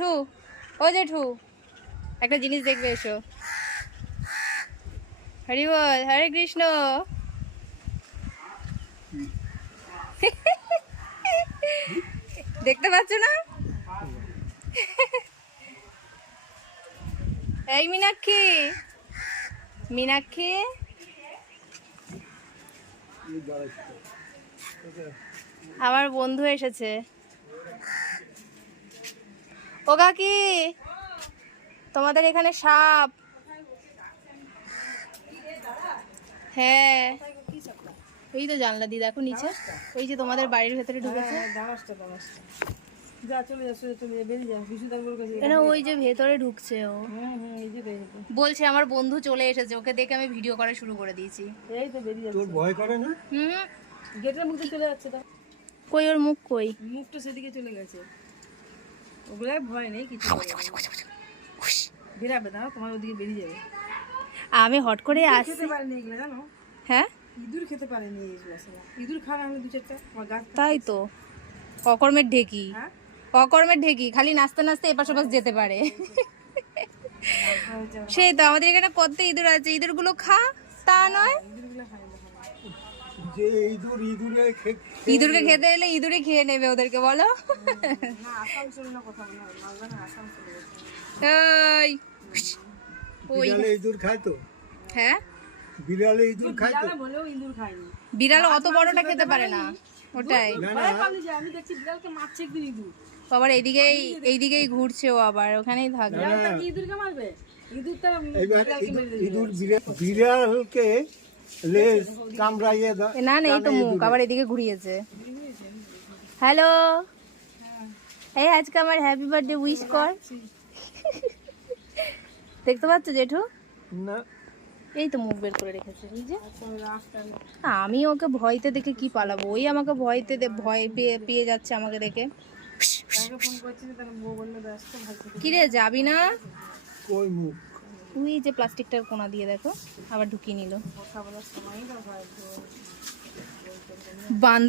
জেঠু, ও জেঠু, একটা জিনিস দেখবে এসো। হরি বল, হরে কৃষ্ণ। দেখতে পাচ্ছ না? এই মীনাক্ষী, মীনাক্ষী, আমার বন্ধু এসেছে। ও কাকি, তোমাদের এখানে সাপ। হ্যাঁ, ওই তো জানলা দিয়ে দেখো নিচে, ওই যে তোমাদের বাড়ির ভেতরে ঢুকেছে। ওই যে ভেতরে ঢুকছে ও। বলছে আমার বন্ধু চলে এসেছে, ওকে দেখে আমি ভিডিও করা শুরু করে দিয়েছি। এই তো বেরিয়ে যাচ্ছে। তোর ভয় করে না? গেটের মুখে চলে যাচ্ছে। কই ওর মুখ কই? মুখটা সেদিকে চলে গেছে। ওগুলো ভয় নেই কিছু। বেরাবে না, তোমার ওদিকে বেরিয়ে যাবে। আমি হট করে আসছি। খেতে পারেনি এগুলো জানো? হ্যাঁ, ইঁদুর খেতে পারেনি এগুলো। ইঁদুর খাওয়া হলে 2-4টা আমার গাছ। তাই তো, অকর্মের ঢেকি। অকর্মের ঢেকি, খালি নাচতে নাচতে এপাশ ওপাশ যেতে পারে। সেই তো আমাদের এখানে কত ইঁদুর আছে, ইঁদুর গুলো খা, তা নয়। যে ইঁদুরকে খেতে এলে ইঁদুরে খেয়ে নেবে ওদেরকে, বলো। ওই ইঁদুর খায় তো। হ্যাঁ, বিড়ালে ইঁদুর খায় তো। বলেও ইঁদুর খায়নি। বিড়াল অত বড়টা খেতে পারে না, ওটাই। আমি দেখছি বিড়ালকে মারছে একদিন ইঁদুর। আবার এইদিকেই ঘুরছে ও, আবার ওখানেই থাকবে। ইঁদুরকে মারবে? বিড়ালকে লেজ কামড়াইয়ে না না, এই তো মুখ আবার এদিকে ঘুরিয়েছে। হ্যালো, এই আজকে আমার হ্যাপি বার্থডে উইশ কর। দেখতে পাচ্ছ জেঠু? না, এই তো মুখ বের করে রেখেছে। এই যে আমি ওকে ভয়তে দেখে কি পালাবো, ওই আমাকে ভয় পেয়ে যাচ্ছে আমাকে দেখে। কিরে যাবি না? কই মুখ? তুই যে প্লাস্টিকটার কোনা দিয়ে দেখো আবার ঢুকিয়ে নিল। বান্ধব